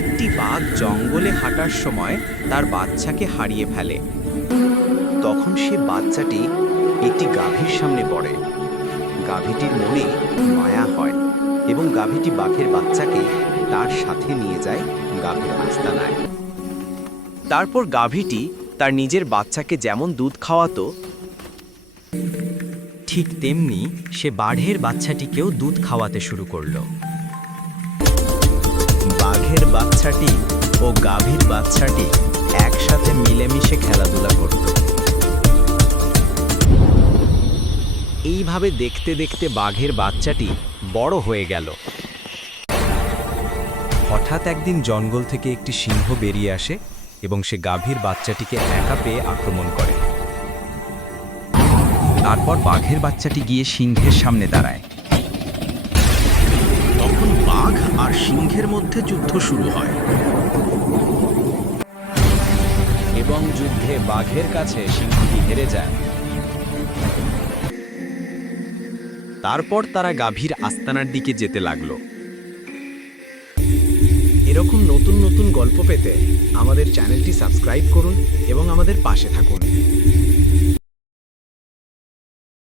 একটি বাঘ জঙ্গলে হাঁটার সময় তার বাচ্চাকে হারিয়ে ফেলে। তখন সে বাচ্চাটি একটি গাভীর সামনে পড়ে। গাভীটির মনে মায়া হয় এবং গাভীটি বাঘের বাচ্চাকে তার সাথে নিয়ে যায় গাভীর আস্তানায়। তারপর গাভীটি তার নিজের বাচ্চাকে যেমন দুধ খাওয়াতো, ঠিক তেমনি সে বাঘের বাচ্চাটিকেও দুধ খাওয়াতে শুরু করলো। বাঘের বাচ্চাটি ও গাভীর বাচ্চাটি একসাথে মিলেমিশে খেলাধুলা করত। এইভাবে দেখতে দেখতে বাঘের বাচ্চাটি বড় হয়ে গেল। হঠাৎ একদিন জঙ্গল থেকে একটি সিংহ বেরিয়ে আসে এবং সে গাভীর বাচ্চাটিকে একা পেয়ে আক্রমণ করে। তারপর বাঘের বাচ্চাটি গিয়ে সিংহের সামনে দাঁড়ায়। তখন বাঘ আর সিংহের মধ্যে যুদ্ধ শুরু হয়। এবং যুদ্ধে বাঘের কাছে সিংহটি হেরে যায়। তারপর তারা গাভীর আস্তানার দিকে যেতে লাগলো। এরকম নতুন নতুন গল্প পেতে আমাদের চ্যানেলটি সাবস্ক্রাইব করুন এবং আমাদের পাশে থাকুন।